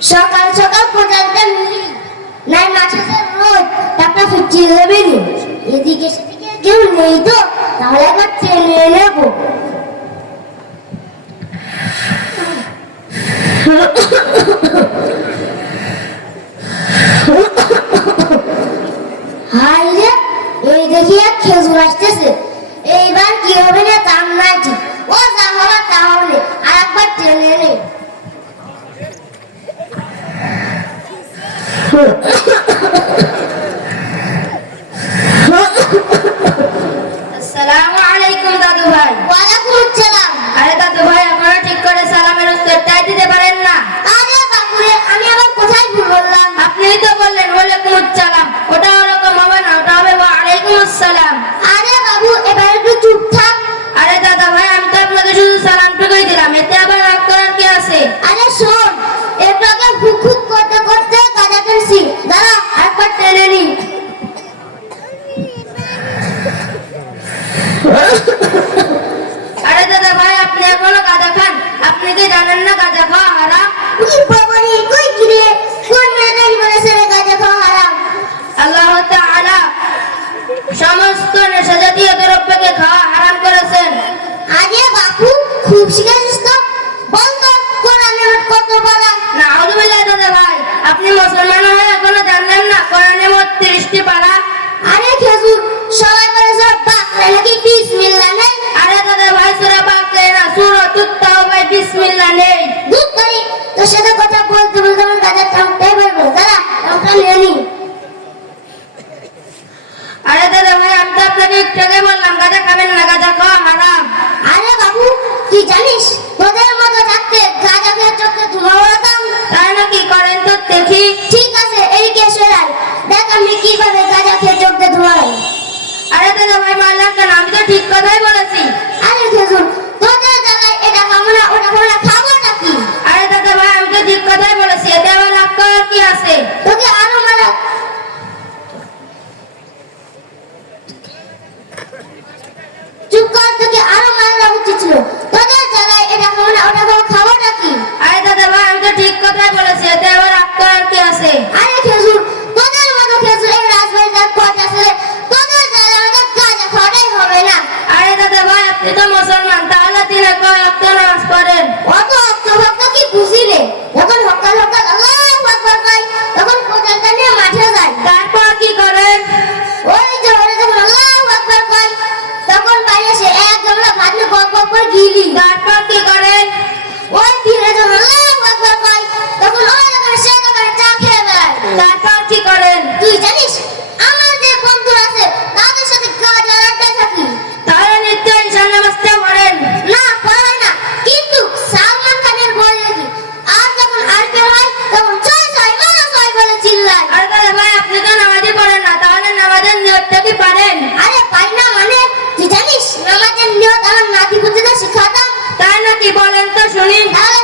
সকাল সকাল কোদালটা নিলি নাই মাঠে রোদ টাকা ফিটিয়ে দেবে নি এদিকে সেদিকে কেউ নেই তো তাহলে একবার ট্রেনে নেব হাই রে এই দেখি এক খেজুর আসতেছে এইবার কি হবে না দাম নাই ঠিক ও যা হবে তা হবে আর একবার ট্রেনে নেই আসসালামু আলাইকুম দাদু ভাই। ওয়ালাইকুম আসসালাম। আরে দাদু ভাই আপনারা ঠিক করে সালামের উত্তরটাই দিতে পারেন না। আরে বাপুরে আমি আবার কোথায় ভুল বললাম? আপনিই তো বললেন ওয়ালাইকুম আসসালাম, ওটা ওরকম হবে না, ওটা হবে ওয়া আলাইকুম আসসালাম। আরে বাবু এবার একটু চুপ থাক। আরে দাদা ভাই আমি তো আপনাকে শুধু সালামটুকুই দিলাম, এতে আবার রাগ করার কি আছে? আরে শোন একটু আগে হুক হুক করতে করতে গাজা ফেলছি দাঁড়া একবার টেনে নি আরে দাদা ভাই আপনি এখনো গাঁজা খান? আপনি কি জানেন না গাঁজা খাওয়া হারাম? কি বাবারে কই গিরে কোন মেয়েটাই বলেছে রে গাজা খাওয়া হারাম? আল্লাহ তাআলা সমস্ত নেশাজাতীয় দ্রব্যকে খাওয়া হারাম করেছেন। আরে বাপু খুব শিখেছিস তো বল তো কোরআনের কত বড় নাউযুবিল্লাহ দাদা ভাই আপনি মুসলমান হয়ে এখনো জানলেন না কোরআনে মোট 30টি পারা। আরে খেজুর সবাই বলে সব বাকরা নাকি বিসমিল্লাহ নেই আরে দাদা ভাই সূরা বাকরা না সূরাতুত তাওবায় বিসমিল্লাহ নেই। দুধ করি তোর সাথে কথা বলতে বলতে আমার গাজা টানতেই পারবো দাঁড়া টানটা নিয়ে নি আরে দাদা ভাই আমি তো আপনাকে একটু আগে বললাম গাঁজা খাবেন না, গাঁজা খাওয়া হারাম। আরে বাবু তুই জানিস তোদের মতো থাকতে গাজা খেয়ে চোখে ধোঁয়া ওড়াতাম তাই নাকি? করেন তো দেখি। ঠিক আছে এই কেশরাই দেখ আমি কিভাবে গাজা খেয়ে চোখে ধোঁয়া ওড়াই আরে দাদা ভাই মারলেন কেন? আমি তো ঠিক কথাই বলেছি। আরে খেজুর তোদের জায়গায় এটা খাবো না ওটা খাবো না খাবো নাকি আরে দাদা ভাই আমি তো ঠিক কথাই বলেছি, এতে আবার রাগ করার কি আছে? তোকে আরো মারা চুপ কর তোকে আরো মারা উচিত ছিল তোদের জায়গায় এটা খাবো না ওটা খাবো খাবো নাকি আরে দাদা ভাই আমি তো ঠিক কথাই বলেছি, এতে আবার রাগ করার কি আছে? আরে খেজুর তোদের মতো খেজুর এই রাজবাড়িতে কয়টা ছেলে তোদের জায়গায় আমাদের গাজা খাওয়াটাই হবে না আরে দাদা ভাই আপনি তো মুসলমান, তাহলে দিনে কয় ওয়াক্ত নামাজ পড়েন? অত অর্থভক্ত কি বুঝি রে যখন হকাল হকাল আল্লাহু আকবার কয় তখন কোদালটা নিয়ে মাঠে যায় তারপর কি করেন? ওই যে ওরে যখন আল্লাহু আকবার কয় তখন বাইরে এসে এক গামলা ভাত নিয়ে বক বক করে গিলি তারপর কি করেন? ওই ফিরে যখন আল্লাহু আকবার কয় তখন ওই দোকানে সে দোকানে চা খেয়ে বেড়ায় তারপর কি করেন? তুই জানিস আমার যে বন্ধু আছে তাদের সাথে গাজা আড্ডায় থাকি তাহলে নিশ্চয়ই ঈশান নামাজটা পড়েন। না পড়ায় না কিন্তু সালমান খানের বই দেখি আর যখন আইপিএল হয় তখন ছয় ছয় মারা ছয় বলে চিল্লায় আরে দাদা ভাই আপনি তো নামাজই পড়েন না, তাহলে নামাজের নিয়তটা কি পারেন? আরে পাই না মানে তুই জানিস নামাজের নিয়ত আমার নাতি পুতিদের শিখাতাম তাই নাকি? বলেন তো শুনি। তাহলে